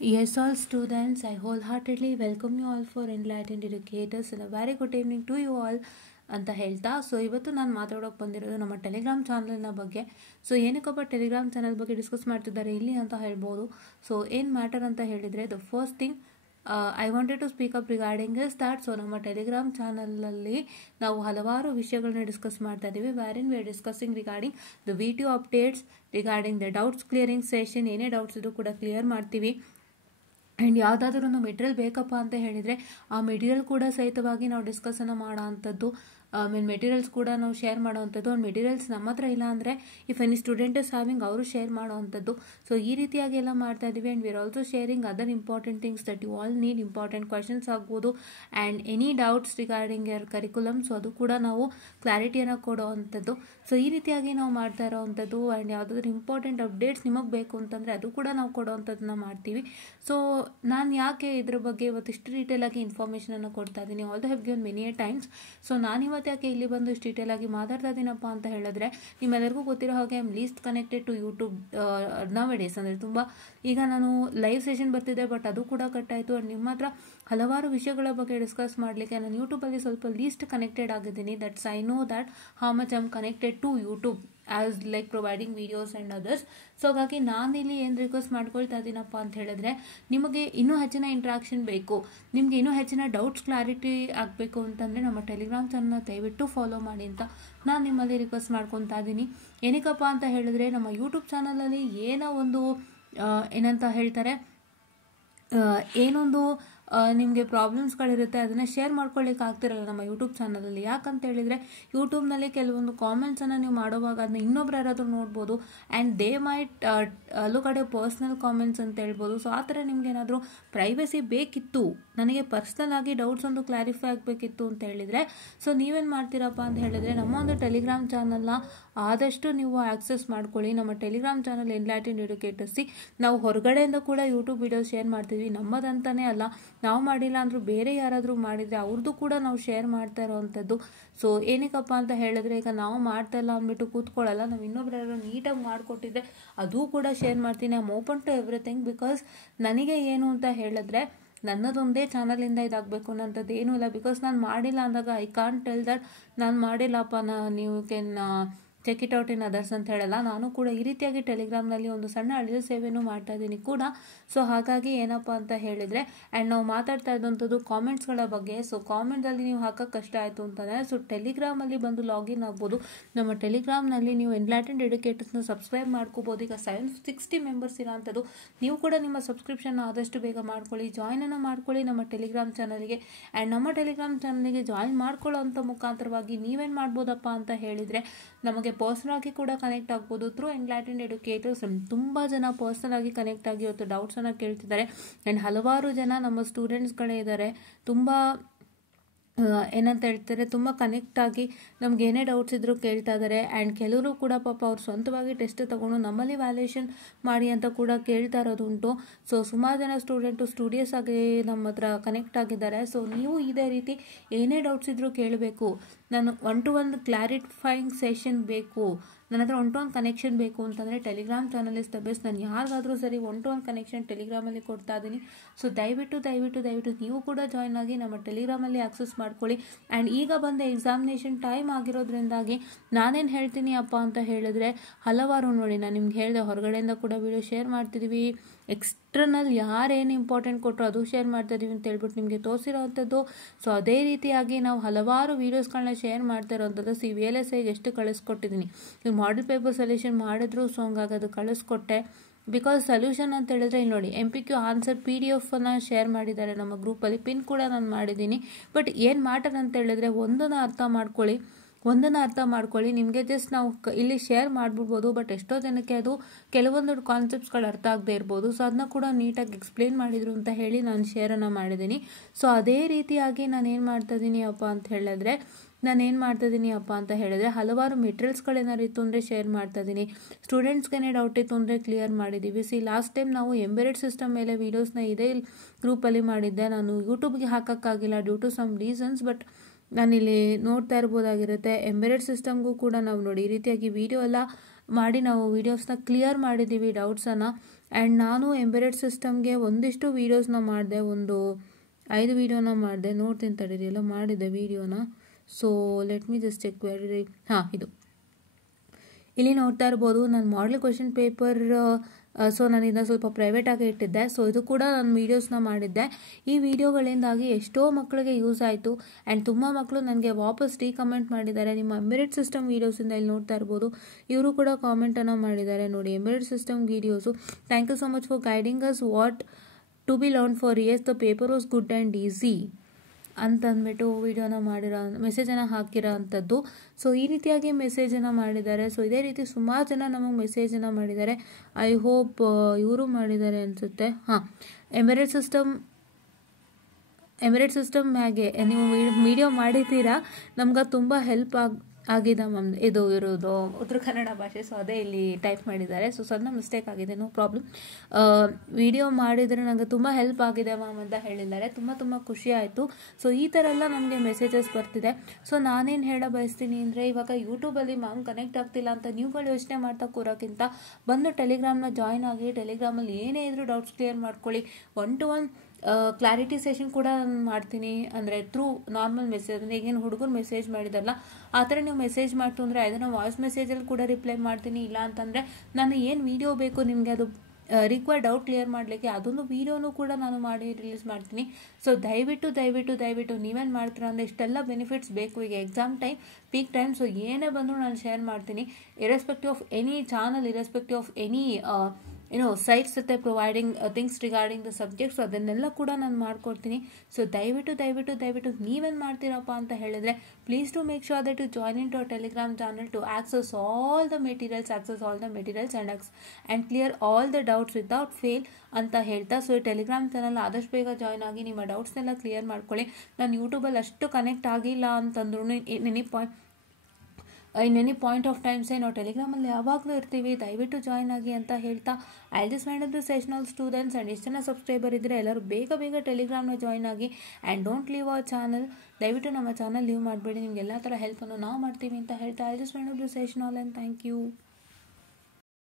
Yes, all students, I wholeheartedly welcome you all for Enlightened Educators and a very good evening to you all ಅಂತ ಹೇಳ್ತಾ ಇವತ್ತು ನಾನು ಮಾತಾಡೋಕೆ ಬಂದಿರೋದು ನಮ್ಮ ಟೆಲಿಗ್ರಾಮ್ ಚಾನಲ್ನ ಬಗ್ಗೆ. ಏನಕ್ಕಪ್ಪ ಟೆಲಿಗ್ರಾಮ್ ಚಾನಲ್ ಬಗ್ಗೆ ಡಿಸ್ಕಸ್ ಮಾಡ್ತಿದ್ದಾರೆ ಇಲ್ಲಿ ಅಂತ ಹೇಳ್ಬೋದು. ಏನು ಮ್ಯಾಟರ್ ಅಂತ ಹೇಳಿದರೆ the first thing I wanted to speak up regarding is that ನಮ್ಮ ಟೆಲಿಗ್ರಾಮ್ ಚಾನಲಲ್ಲಿ ನಾವು ಹಲವಾರು ವಿಷಯಗಳನ್ನ ಡಿಸ್ಕಸ್ ಮಾಡ್ತಾ ಇದ್ದೀವಿ. Where we are discussing regarding the video updates, regarding the doubts clearing session. ಏನೇ ಡೌಟ್ಸ್ ಇದ್ರೂ ಕೂಡ ಕ್ಲಿಯರ್ ಮಾಡ್ತೀವಿ. ಆ್ಯಂಡ್ ಯಾವುದಾದ್ರೂ ಮೆಟೀರಿಯಲ್ ಬೇಕಪ್ಪ ಅಂತ ಹೇಳಿದರೆ ಆ ಮೆಟೀರಿಯಲ್ ಕೂಡ ಸಹಿತವಾಗಿ ನಾವು ಡಿಸ್ಕಸನ್ನು ಮಾಡೋ ಅಂಥದ್ದು, ಮೆಟೀರಿಯಲ್ಸ್ ಕೂಡ ನಾವು ಶೇರ್ ಮಾಡೋವಂಥದ್ದು. ಒಂದು ಮೆಟೀರಿಯಲ್ಸ್ ನಮ್ಮ ಹತ್ರ ಇಲ್ಲ ಅಂದರೆ if any student is having ಅವರು ಶೇರ್ ಮಾಡೋವಂಥದ್ದು. ಈ ರೀತಿಯಾಗಿ ಎಲ್ಲ ಮಾಡ್ತಾ ಇದ್ದೀವಿ. And we are also sharing other important things that you all need. Important questions ಆಗ್ಬೋದು and any doubts regarding your curriculum. ಅದು ಕೂಡ ನಾವು ಕ್ಲಾರಿಟಿಯನ್ನು ಕೊಡೋ ಅಂಥದ್ದು. ಈ ರೀತಿಯಾಗಿ ನಾವು ಮಾಡ್ತಾ ಇರೋವಂಥದ್ದು. ಆ್ಯಂಡ್ ಯಾವುದಾದ್ರೂ ಇಂಪಾರ್ಟೆಂಟ್ ಅಪ್ಡೇಟ್ಸ್ ನಿಮಗೆ ಬೇಕು ಅಂತಂದರೆ ಅದು ಕೂಡ ನಾವು ಕೊಡೋವಂಥದ್ದನ್ನ ಮಾಡ್ತೀವಿ. ನಾನು ಯಾಕೆ ಇದ್ರ ಬಗ್ಗೆ ಇವತ್ತಿಷ್ಟು ಡೀಟೇಲಾಗಿ ಇನ್ಫಾರ್ಮೇಷನನ್ನು ಕೊಡ್ತಾ ಇದ್ದೀನಿ, all the have given many times. ನಾನು ಇವತ್ತು ಯಾಕೆ ಇಲ್ಲಿ ಬಂದು ಇಷ್ಟು ಡೀಟೇಲಾಗಿ ಮಾತಾಡ್ತಾ ಇದ್ದೀನಪ್ಪ ಅಂತ ಹೇಳಿದ್ರೆ, ನಿಮ್ಮೆಲ್ಲರಿಗೂ ಗೊತ್ತಿರೋ ಹಾಗೆ I am least connected to YouTube nowadays. ಅಂದರೆ ತುಂಬ ಈಗ ನಾನು ಲೈವ್ ಸೆಷನ್ ಬರ್ತಿದ್ದೆ, ಬಟ್ ಅದು ಕೂಡ ಕಟ್ಟಾಯಿತು. ಆ್ಯಂಡ್ ನಿಮ್ಮ ಹತ್ರ ಹಲವಾರು ವಿಷಯಗಳ ಬಗ್ಗೆ ಡಿಸ್ಕಸ್ ಮಾಡಲಿಕ್ಕೆ ನಾನು ಯೂಟ್ಯೂಬಲ್ಲಿ ಸ್ವಲ್ಪ ಲೀಸ್ಟ್ ಕನೆಕ್ಟೆಡ್ ಆಗಿದ್ದೀನಿ. That's I know that how much I am connected to YouTube as like providing videos and others. ಹಾಗಾಗಿ ನಾನಿಲ್ಲಿ ಏನು ರಿಕ್ವೆಸ್ಟ್ ಮಾಡ್ಕೊಳ್ತಾ ಇದ್ದೀನಪ್ಪ ಅಂತ ಹೇಳಿದ್ರೆ, ನಿಮಗೆ ಇನ್ನೂ ಹೆಚ್ಚಿನ ಇಂಟ್ರಾಕ್ಷನ್ ಬೇಕು, ನಿಮಗೆ ಇನ್ನೂ ಹೆಚ್ಚಿನ ಡೌಟ್ಸ್ ಕ್ಲಾರಿಟಿ ಆಗಬೇಕು ಅಂತಂದರೆ ನಮ್ಮ ಟೆಲಿಗ್ರಾಮ್ ಚಾನಲ್ನ ದಯವಿಟ್ಟು ಫಾಲೋ ಮಾಡಿ ಅಂತ ನಾನು ನಿಮ್ಮಲ್ಲಿ ರಿಕ್ವೆಸ್ಟ್ ಮಾಡ್ಕೊತಾ ಇದ್ದೀನಿ. ಏನಕ್ಕಪ್ಪ ಅಂತ ಹೇಳಿದ್ರೆ, ನಮ್ಮ ಯೂಟ್ಯೂಬ್ ಚಾನಲಲ್ಲಿ ಏನೋ ಒಂದು ಏನಂತ ಹೇಳ್ತಾರೆ, ಏನೊಂದು ನಿಮಗೆ ಪ್ರಾಬ್ಲಮ್ಸ್ಗಳಿರುತ್ತೆ, ಅದನ್ನು ಶೇರ್ ಮಾಡ್ಕೊಳ್ಳಿಕ್ಕೆ ಆಗ್ತಿರಲ್ಲ ನಮ್ಮ ಯೂಟ್ಯೂಬ್ ಚಾನಲಲ್ಲಿ. ಯಾಕಂತ ಹೇಳಿದರೆ ಯೂಟ್ಯೂಬ್ನಲ್ಲಿ ಕೆಲವೊಂದು ಕಾಮೆಂಟ್ಸನ್ನು ನೀವು ಮಾಡುವಾಗ ಅದನ್ನ ಇನ್ನೊಬ್ರು ಯಾರಾದರೂ ನೋಡ್ಬೋದು. And they might look at A personal comments ಅಂತ ಹೇಳ್ಬೋದು. ಆ ಥರ ನಿಮ್ಗೆ ಏನಾದರೂ ಪ್ರೈವಸಿ ಬೇಕಿತ್ತು, ನನಗೆ ಪರ್ಸ್ನಲ್ ಆಗಿ ಡೌಟ್ಸ್ ಒಂದು ಕ್ಲಾರಿಫೈ ಆಗಬೇಕಿತ್ತು ಅಂತ ಹೇಳಿದರೆ, ನೀವೇನು ಮಾಡ್ತೀರಪ್ಪ ಅಂತ ಹೇಳಿದರೆ, ನಮ್ಮ ಒಂದು ಟೆಲಿಗ್ರಾಮ್ ಚಾನಲ್ನ ಆದಷ್ಟು ನೀವು ಆಕ್ಸೆಸ್ ಮಾಡ್ಕೊಳ್ಳಿ. ನಮ್ಮ ಟೆಲಿಗ್ರಾಮ್ ಚಾನಲ್ ಎನ್ಲೈಟೆಂಡ್ ಎಡ್ಯುಕೇಟರ್ಸಿ ನಾವು ಹೊರಗಡೆಯಿಂದ ಕೂಡ ಯೂಟ್ಯೂಬ್ ವಿಡಿಯೋಸ್ ಶೇರ್ ಮಾಡ್ತೀವಿ. ನಮ್ಮದಂತಾನೇ ಅಲ್ಲ, ನಾವು ಮಾಡಿಲ್ಲ ಅಂದರೂ ಬೇರೆ ಯಾರಾದರೂ ಮಾಡಿದರೆ ಅವ್ರದ್ದು ಕೂಡ ನಾವು ಶೇರ್ ಮಾಡ್ತಾ ಇರೋವಂಥದ್ದು. ಏನಕ್ಕಪ್ಪ ಅಂತ ಹೇಳಿದ್ರೆ, ಈಗ ನಾವು ಮಾಡ್ತಾ ಇಲ್ಲ ಅಂದ್ಬಿಟ್ಟು ಕೂತ್ಕೊಳ್ಳಲ್ಲ, ನಾವು ಇನ್ನೊಬ್ರು ನೀಟಾಗಿ ಮಾಡಿಕೊಟ್ಟಿದ್ರೆ ಅದು ಕೂಡ ಶೇರ್ ಮಾಡ್ತೀನಿ. I am open to everything. Because ನನಗೆ ಏನು ಅಂತ ಹೇಳಿದ್ರೆ, ನನ್ನದೊಂದೇ ಚಾನಲಿಂದ ಇದಾಗಬೇಕು ಅನ್ನೋಂಥದ್ದು ಏನೂ ಇಲ್ಲ. ಬಿಕಾಸ್ ನಾನು ಮಾಡಿಲ್ಲ ಅಂದಾಗ ಐ ಕಾಂಟ್ ಟೆಲ್ ದಟ್ ನಾನು ಮಾಡಿಲ್ಲಪ್ಪ, ನೀವು can check it out in others ಅಂತ ಹೇಳಲ್ಲ. ನಾನು ಕೂಡ ಈ ರೀತಿಯಾಗಿ ಟೆಲಿಗ್ರಾಮ್ನಲ್ಲಿ ಒಂದು ಸಣ್ಣ ಅಳಿಲು ಸೇವೆನೂ ಮಾಡ್ತಾ ಇದ್ದೀನಿ ಕೂಡ. ಹಾಗಾಗಿ ಏನಪ್ಪ ಅಂತ ಹೇಳಿದರೆ, ಆ್ಯಂಡ್ ನಾವು ಮಾತಾಡ್ತಾ ಇದ್ದಂಥದ್ದು ಕಾಮೆಂಟ್ಸ್ಗಳ ಬಗ್ಗೆ. ಕಾಮೆಂಟ್ಸಲ್ಲಿ ನೀವು ಹಾಕೋಕ್ಕೆ ಕಷ್ಟ ಆಯಿತು ಅಂತಂದರೆ ಟೆಲಿಗ್ರಾಮಲ್ಲಿ ಬಂದು ಲಾಗಿನ್ ಆಗ್ಬೋದು. ನಮ್ಮ ಟೆಲಿಗ್ರಾಮ್ನಲ್ಲಿ ನೀವು ಎನ್ಲೈಟೆಂಡ್ ಎಡ್ಯುಕೇಟರ್ಸ್ನ ಸಬ್ಸ್ಕ್ರೈಬ್ ಮಾಡ್ಕೋಬೋದು. ಈಗ 760 ಮೆಂಬರ್ಸ್ ಇರೋಂಥದ್ದು. ನೀವು ಕೂಡ ನಿಮ್ಮ ಸಬ್ಸ್ಕ್ರಿಪ್ಷನ್ ಆದಷ್ಟು ಬೇಗ ಮಾಡ್ಕೊಳ್ಳಿ, ಜಾಯ್ನನ್ನು ಮಾಡ್ಕೊಳ್ಳಿ ನಮ್ಮ ಟೆಲಿಗ್ರಾಮ್ ಚಾನಲ್ಗೆ. ಆ್ಯಂಡ್ ನಮ್ಮ ಟೆಲಿಗ್ರಾಮ್ ಚಾನಲ್ಗೆ ಜಾಯಿನ್ ಮಾಡ್ಕೊಳ್ಳೋ ಅಂಥ ಮುಖಾಂತರವಾಗಿ ನೀವೇನು ಮಾಡ್ಬೋದಪ್ಪ ಅಂತ ಹೇಳಿದರೆ, ನಮಗೆ ಪರ್ಸನಲ್ ಆಗಿ ಕೂಡ ಕನೆಕ್ಟ್ ಆಗ್ಬೋದು ಥ್ರೂ ಎನ್ಲೈಟೆಂಡ್ ಎಡ್ಯುಕೇಟರ್ಸ್. ತುಂಬ ಜನ ಪರ್ಸನಲ್ ಆಗಿ ಕನೆಕ್ಟ್ ಆಗಿ ಇವತ್ತು ಡೌಟ್ಸನ್ನು ಕೇಳ್ತಿದ್ದಾರೆ. ಆ್ಯಂಡ್ ಹಲವಾರು ಜನ ನಮ್ಮ ಸ್ಟೂಡೆಂಟ್ಸ್ಗಳೇ ಇದ್ದಾರೆ, ತುಂಬ ಏನಂತ ಹೇಳ್ತಾರೆ, ತುಂಬ ಕನೆಕ್ಟ್ ಆಗಿ ನಮ್ಗೆ ಏನೇ ಡೌಟ್ಸ್ ಇದ್ದರೂ ಕೇಳ್ತಾ ಇದ್ದಾರೆ. ಆ್ಯಂಡ್ ಕೆಲವರು ಕೂಡ ಪಾಪ ಅವ್ರು ಸ್ವಂತವಾಗಿ ಟೆಸ್ಟ್ ತೊಗೊಂಡು ನಮ್ಮಲ್ಲಿ ವ್ಯಾಲ್ಯೂಯೇಷನ್ ಮಾಡಿ ಅಂತ ಕೂಡ ಕೇಳ್ತಾ ಇರೋದುಂಟು. ಸುಮಾರು ಜನ ಸ್ಟೂಡಿಯಸ್ ಆಗಿ ನಮ್ಮ ಹತ್ರ ಕನೆಕ್ಟ್ ಆಗಿದ್ದಾರೆ. ನೀವು ಇದೇ ರೀತಿ ಏನೇ ಡೌಟ್ಸ್ ಇದ್ದರೂ ಕೇಳಬೇಕು, ನಾನು 1-to-1 ಕ್ಲಾರಿಫೈಯಿಂಗ್ ಸೆಷನ್ ಬೇಕು, ನನ್ನ ಹತ್ರ 1-to-1 ಕನೆಕ್ಷನ್ ಬೇಕು ಅಂತಂದರೆ Telegram channel is the best. ನಾನು ಯಾರಿಗಾದರೂ ಸರಿ 1-to-1 ಕನೆಕ್ಷನ್ ಟೆಲಿಗ್ರಾಮಲ್ಲಿ ಕೊಡ್ತಾ ಇದ್ದೀನಿ. ದಯವಿಟ್ಟು ನೀವು ಕೂಡ ಜಾಯ್ನ್ ಆಗಿ ನಮ್ಮ ಟೆಲಿಗ್ರಾಮಲ್ಲಿ ಆಕ್ಸೆಸ್ ಮಾಡ್ಕೊಳ್ಳಿ. ಆ್ಯಂಡ್ ಈಗ ಬಂದ ಎಕ್ಸಾಮಿನೇಷನ್ ಟೈಮ್ ಆಗಿರೋದ್ರಿಂದಾಗಿ ನಾನೇನು ಹೇಳ್ತೀನಿ ಅಪ್ಪ ಅಂತ ಹೇಳಿದ್ರೆ, ಹಲವಾರು ನೋಡಿ ನಾನು ನಿಮ್ಗೆ ಹೇಳಿದೆ, ಹೊರಗಡೆಯಿಂದ ಕೂಡ ವಿಡಿಯೋ ಶೇರ್ ಮಾಡ್ತಿದ್ದೀವಿ. ಎಕ್ಸ್ಟರ್ನಲ್ ಯಾರೇನು ಇಂಪಾರ್ಟೆಂಟ್ ಕೊಟ್ಟರು ಅದು ಶೇರ್ ಮಾಡ್ತಾ ಇದ್ದೀವಿ ಅಂತ ಹೇಳ್ಬಿಟ್ಟು ನಿಮಗೆ ತೋರಿಸಿರೋವಂಥದ್ದು. ಅದೇ ರೀತಿಯಾಗಿ ನಾವು ಹಲವಾರು ವೀಡಿಯೋಸ್ಗಳನ್ನ ಶೇರ್ ಮಾಡ್ತಾ ಇರೋವಂಥದ್ದು. VLSIಗೆ ಎಷ್ಟು ಕಳಿಸ್ಕೊಟ್ಟಿದ್ದೀನಿ, ನೀವು ಮಾಡೆಲ್ ಪೇಪರ್ ಸೊಲ್ಯೂಷನ್ ಮಾಡಿದ್ರು ಹಂಗಾಗಿ ಅದು ಕಳಿಸ್ಕೊಟ್ಟೆ. ಬಿಕಾಸ್ ಸೊಲ್ಯೂಷನ್ ಅಂತ ಹೇಳಿದ್ರೆ ಇಲ್ಲಿ ನೋಡಿ, MPQ ಆನ್ಸರ್ PDF ಶೇರ್ ಮಾಡಿದ್ದಾರೆ ನಮ್ಮ ಗ್ರೂಪಲ್ಲಿ, ಪಿನ್ ಕೂಡ ನಾನು ಮಾಡಿದ್ದೀನಿ. ಬಟ್ ಏನು ಮ್ಯಾಟರ್ ಅಂತ ಹೇಳಿದ್ರೆ, ಒಂದನ್ನು ಅರ್ಥ ಮಾಡ್ಕೊಳ್ಳಿ. ನಿಮಗೆ ಜಸ್ಟ್ ನಾವು ಇಲ್ಲಿ ಶೇರ್ ಮಾಡಿಬಿಡ್ಬೋದು, ಬಟ್ ಎಷ್ಟೋ ಜನಕ್ಕೆ ಅದು ಕೆಲವೊಂದು ಕಾನ್ಸೆಪ್ಟ್ಸ್ಗಳು ಅರ್ಥ ಆಗದೆ ಇರ್ಬೋದು. ಅದನ್ನ ಕೂಡ ನೀಟಾಗಿ ಎಕ್ಸ್ಪ್ಲೇನ್ ಮಾಡಿದ್ರು ಅಂತ ಹೇಳಿ ನಾನು ಶೇರನ್ನು ಮಾಡಿದ್ದೀನಿ. ಅದೇ ರೀತಿಯಾಗಿ ನಾನೇನು ಮಾಡ್ತಾ ಇದ್ದೀನಿ ಅಪ್ಪ ಅಂತ ಹೇಳಿದ್ರೆ, ಹಲವಾರು ಮೆಟೀರಿಯಲ್ಸ್ಗಳೇನಾರು ಇತ್ತು ಅಂದರೆ ಶೇರ್ ಮಾಡ್ತಾ ಇದ್ದೀನಿ. ಸ್ಟೂಡೆಂಟ್ಸ್ಗೇನೇ ಡೌಟ್ ಇತ್ತು ಅಂದರೆ ಕ್ಲಿಯರ್ ಮಾಡಿದ್ದೀವಿ. ಲಾಸ್ಟ್ ಟೈಮ್ ನಾವು ಎಂಬೆಡೆಡ್ ಸಿಸ್ಟಮ್ ಮೇಲೆ ವೀಡಿಯೋಸ್ನ ಇದೇ ಗ್ರೂಪಲ್ಲಿ ಮಾಡಿದ್ದೆ. ನಾನು ಯೂಟ್ಯೂಬ್ಗೆ ಹಾಕೋಕ್ಕಾಗಿಲ್ಲ due to some reasons. But ನಾನಿಲ್ಲಿ ನೋಡ್ತಾ ಇರ್ಬೋದಾಗಿರುತ್ತೆ, ಎಂಬೆಡೆಡ್ ಸಿಸ್ಟಮ್ಗೂ ಕೂಡ ನಾವು ನೋಡಿ ಈ ರೀತಿಯಾಗಿ ವಿಡಿಯೋ ಎಲ್ಲ ಮಾಡಿ ನಾವು ವೀಡಿಯೋಸ್ನ ಕ್ಲಿಯರ್ ಮಾಡಿದ್ದೀವಿ ಡೌಟ್ಸನ್ನು. ಆ್ಯಂಡ್ ನಾನು ಎಂಬೆಡೆಡ್ ಸಿಸ್ಟಮ್ಗೆ ಒಂದಿಷ್ಟು ವೀಡಿಯೋಸ್ನ ಮಾಡಿದೆ, ಒಂದು 5 ವೀಡಿಯೋನ ಮಾಡಿದೆ. ನೋಡ್ತೀನಿ ತಡೀರಿ, ಎಲ್ಲ ಮಾಡಿದೆ ವೀಡಿಯೋನ. So let me just check very. ಇದು ಇಲ್ಲಿ ನೋಡ್ತಾ ಇರ್ಬೋದು ನಾನು ಮಾಡೆಲ್ ಕ್ವೆಶನ್ ಪೇಪರ್. ಸೊ ನಾನು ಇದನ್ನ ಸ್ವಲ್ಪ ಪ್ರೈವೇಟಾಗಿ ಇಟ್ಟಿದ್ದೆ. ಸೊ ಇದು ಕೂಡ ನಾನು ವೀಡಿಯೋಸ್ನ ಮಾಡಿದ್ದೆ. ಈ ವಿಡಿಯೋಗಳಿಂದಾಗಿ ಎಷ್ಟೋ ಮಕ್ಕಳಿಗೆ ಯೂಸ್ ಆಯಿತು. ಆ್ಯಂಡ್ ತುಂಬ ಮಕ್ಕಳು ನನಗೆ ವಾಪಸ್ ಕಮೆಂಟ್ ಮಾಡಿದ್ದಾರೆ ನಿಮ್ಮ ಎಂಬೆಡೆಡ್ ಸಿಸ್ಟಮ್ ವೀಡಿಯೋಸಿಂದ. ಇಲ್ಲಿ ನೋಡ್ತಾ ಇರ್ಬೋದು ಇವರು ಕೂಡ ಕಾಮೆಂಟನ್ನು ಮಾಡಿದ್ದಾರೆ ನೋಡಿ, embedded system videos. Thank you so much for guiding us what to be learn for years, the paper was good and easy ಅಂತಂದ್ಬಿಟ್ಟು ವಿಡಿಯೋನ ಮಾಡಿರೋ ಮೆಸೇಜನ್ನು ಹಾಕಿರೋ ಅಂಥದ್ದು. ಸೊ ಈ ರೀತಿಯಾಗಿ ಮೆಸೇಜನ್ನು ಮಾಡಿದ್ದಾರೆ. ಸೊ ಇದೇ ರೀತಿ ಸುಮಾರು ಜನ ನಮಗೆ ಮೆಸೇಜನ್ನು ಮಾಡಿದ್ದಾರೆ. ಐ ಹೋಪ್ ಇವರು ಮಾಡಿದ್ದಾರೆ ಅನಿಸುತ್ತೆ. ಎಂಬೆಡೆಡ್ ಸಿಸ್ಟಮ್ ಮ್ಯಾಗೆ ನೀವು ವಿಡಿಯೋ ಮಾಡಿದ್ದೀರಾ, ನಮ್ಗೆ ತುಂಬ ಹೆಲ್ಪ್ ಆಗಿದೆ ಮ್ಯಾಮ್. ಇದು ಇರೋದು ಉತ್ತರ ಕನ್ನಡ ಭಾಷೆ. ಸೊ ಅದೇ ಇಲ್ಲಿ ಟೈಪ್ ಮಾಡಿದ್ದಾರೆ. ಸೊ ಸಣ್ಣ ಮಿಸ್ಟೇಕ್ ಆಗಿದೆ, ನೋ ಪ್ರಾಬ್ಲಮ್. ವಿಡಿಯೋ ಮಾಡಿದರೆ ನನಗೆ ತುಂಬ ಹೆಲ್ಪ್ ಆಗಿದೆ ಮ್ಯಾಮ್ ಅಂತ ಹೇಳಿದ್ದಾರೆ. ತುಂಬ ಖುಷಿ ಆಯಿತು. ಸೊ ಈ ಥರ ಎಲ್ಲ ನಮಗೆ ಮೆಸೇಜಸ್ ಬರ್ತಿದೆ. ಸೊ ನಾನೇನು ಹೇಳ ಬಯಸ್ತೀನಿ ಅಂದರೆ, ಇವಾಗ ಯೂಟ್ಯೂಬಲ್ಲಿ ಮ್ಯಾಮ್ ಕನೆಕ್ಟ್ ಆಗ್ತಿಲ್ಲ ಅಂತ ನೀವುಗಳು ಯೋಚನೆ ಮಾಡ್ತಾ ಕೂರೋಕ್ಕಿಂತ ಬಂದು ಟೆಲಿಗ್ರಾಮ್ನ ಜಾಯ್ನ್ ಆಗಿ, ಟೆಲಿಗ್ರಾಮಲ್ಲಿ ಏನೇ ಇದ್ರೂ ಡೌಟ್ಸ್ ಕ್ಲಿಯರ್ ಮಾಡ್ಕೊಳ್ಳಿ. 1-to-1 ಕ್ಲಾರಿಟಿ ಸೆಷನ್ ಕೂಡ ಮಾಡ್ತೀನಿ. ಅಂದರೆ ಥ್ರೂ ನಾರ್ಮಲ್ ಮೆಸೇಜ್, ಅಂದರೆ ಈಗೇನು ಹುಡುಗರು ಮೆಸೇಜ್ ಮಾಡಿದಾರಲ್ಲ ಆ ಥರ ನೀವು ಮೆಸೇಜ್ ಮಾಡ್ತು ಅಂದರೆ ಅದನ್ನು ವಾಯ್ಸ್ ಮೆಸೇಜಲ್ಲಿ ಕೂಡ ರಿಪ್ಲೈ ಮಾಡ್ತೀನಿ. ಇಲ್ಲ ಅಂತಂದರೆ ನಾನು ಏನು ವೀಡಿಯೋ ಬೇಕು ನಿಮಗೆ ಅದು ರಿಕ್ವೈರ್ಡ್ ಡೌಟ್ ಕ್ಲಿಯರ್ ಮಾಡಲಿಕ್ಕೆ ಅದೊಂದು ವೀಡಿಯೋನು ಕೂಡ ನಾನು ಮಾಡಿ ರಿಲೀಸ್ ಮಾಡ್ತೀನಿ. ಸೊ ದಯವಿಟ್ಟು ನೀವೇನು ಮಾಡ್ತೀರಾ ಅಂದರೆ, ಇಷ್ಟೆಲ್ಲ ಬೆನಿಫಿಟ್ಸ್ ಬೇಕು ಈಗ exam time, peak time. So ಏನೇ ಬಂದರೂ ನಾನು ಶೇರ್ ಮಾಡ್ತೀನಿ, irrespective of any channel, irrespective of any sites ಜೊತೆ providing things regarding the subject. So ಅದನ್ನೆಲ್ಲ ಕೂಡ ನಾನು ಮಾಡ್ಕೊಡ್ತೀನಿ. ಸೊ ದಯವಿಟ್ಟು ನೀವೇನು ಮಾಡ್ತೀರಪ್ಪ ಅಂತ ಹೇಳಿದ್ರೆ, please to make sure that you join in to our Telegram channel to access all the materials and clear all the doubts without fail ಅಂತ ಹೇಳ್ತಾ. ಸೊ ಈ ಟೆಲಿಗ್ರಾಮ್ ಚಾನಲ್ ಆದಷ್ಟು ಬೇಗ ಜಾಯ್ನ್ ಆಗಿ ನಿಮ್ಮ ಡೌಟ್ಸ್ನೆಲ್ಲ ಕ್ಲಿಯರ್ ಮಾಡ್ಕೊಳ್ಳಿ. ನಾನು ಯೂಟ್ಯೂಬಲ್ಲಿ ಅಷ್ಟು ಕನೆಕ್ಟ್ ಆಗಿಲ್ಲ ಅಂತಂದ್ರೂ ಇನ್ ಎನಿ ಪಾಯಿಂಟ್ ಆಫ್ ಟೈಮ್ಸೇ ನಾವು ಟೆಲಿಗ್ರಾಮಲ್ಲಿ ಯಾವಾಗಲೂ ಇರ್ತೀವಿ. ದಯವಿಟ್ಟು ಜಾಯ್ನ್ ಆಗಿ ಅಂತ ಹೇಳ್ತಾ, I just mind of the sessional students and ಎಷ್ಟು ಜನ ಸಬ್ಸ್ಕ್ರೈಬರ್ ಇದ್ದರೆ ಎಲ್ಲರೂ ಬೇಗ ಟೆಲಿಗ್ರಾಮ್ನ ಜಾಯ್ನ್ ಆಗಿ. And don't leave our channel. ದಯವಿಟ್ಟು ನಮ್ಮ ಚಾನಲ್ ಲೀವ್ ಮಾಡಬೇಡಿ. ನಿಮ್ಗೆ ಎಲ್ಲ ಥರ ಹೆಲ್ಪನ್ನು ನಾವು ಮಾಡ್ತೀವಿ ಅಂತ ಹೇಳ್ತಾ, I just mind of the sessional and thank you.